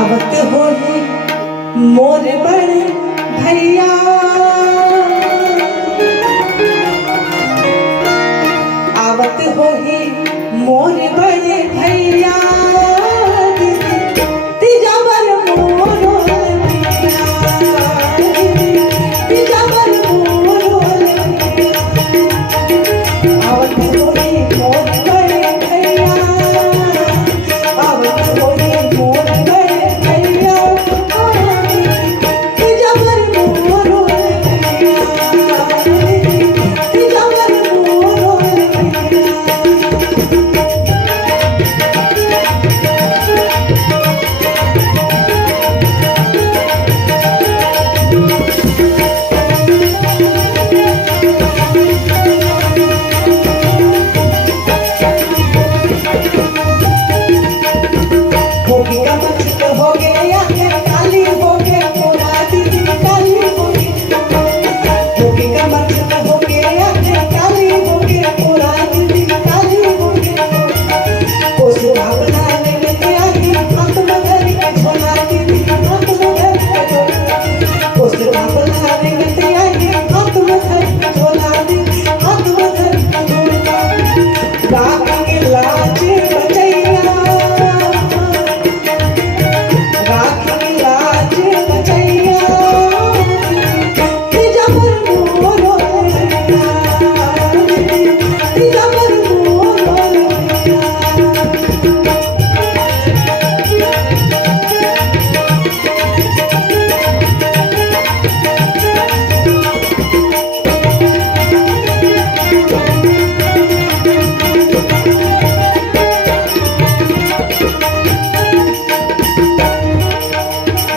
आवत होली मोर बड़े भैया, आवत होली मोर बड़े भैया, तिजबर मोर भैया, तिजबर मोर भैया, आवत होली मोर बड़े भैया, आवत होली मोर बड़े भैया, तिजबर मोर भैया, तिजबर मोर भैया। हो गया काली हो गया पूरा दीदी काली हो गया, हो गया काली हो गया पूरा दीदी काली हो गया, कोसु भावना लेके आई हाथ मगर के झोला दीदी हाथ मगर के झोला, कोसु भावना लेके आई हाथ मगर के झोला दीदी हाथ मगर के झोला, राख के लाज बचैया,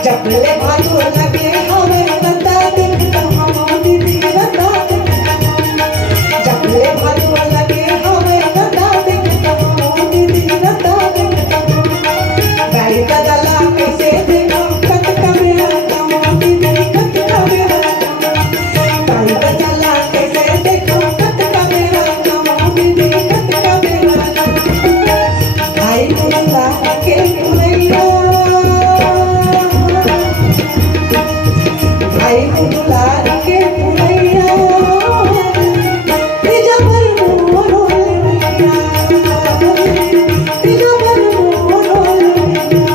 जबले भादो लगे हमें रता देखता हम दीदी रता देखता, जबले भादो लगे हमें रता देखता हम दीदी रता देखता, गाड़ी का दला कैसे देखो कट का मेरा काम दीदी कट का मेरा काम, गाड़ी का दला कैसे देखो कट का मेरा काम दीदी कट का मेरा काम, भाई मुल्ला के पुरैया, भाई दुलार के पुरैया, तिजबर मोर भैया, तिजबर मोर भैया।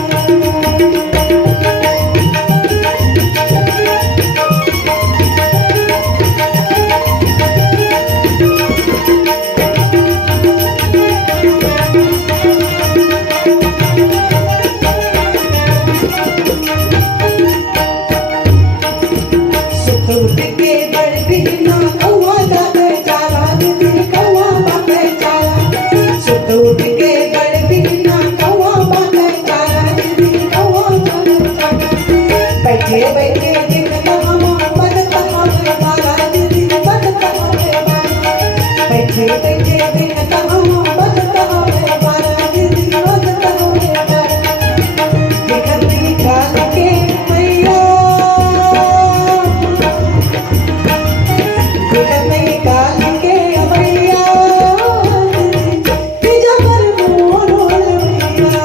सुत के बड़ बिना कौआ जाते जाला दीदी कौआ बाते जाला, सुत के बड़ बिना कौआ बाते जाला दीदी कौआ बाते जाला, बैठे बैठे देखता हम बदता हमें बाला दीदी बदता हमें बाला, बैठे बैठे देखता हम बदता हमें बाला दीदी बदता हमें बाला, देखती काल के मैया, काल के भैया, तिजबर मोर भैया,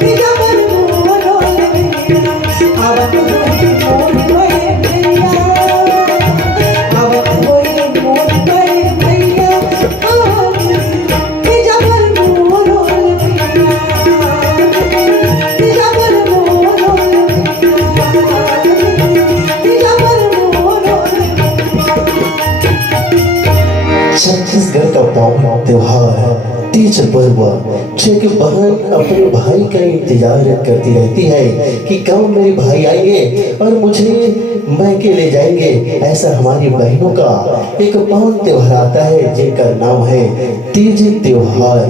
तिजबर मोर भैया, आवत होली मोर बड़े भैया, आवत होली मोर बड़े भैया, तिजबर मोर भैया, तिजबर मोर भैया, तिजबर मोर भैया। छत्तीसगढ़ का पावन त्योहार तीज पर्व, जो कि बहन अपने भाई का इंतजार करती रहती है कि कब मेरे भाई आएंगे और मुझे मैके ले जाएंगे। ऐसा हमारी बहनों का एक पावन त्योहार आता है जिनका नाम है तीज त्योहार।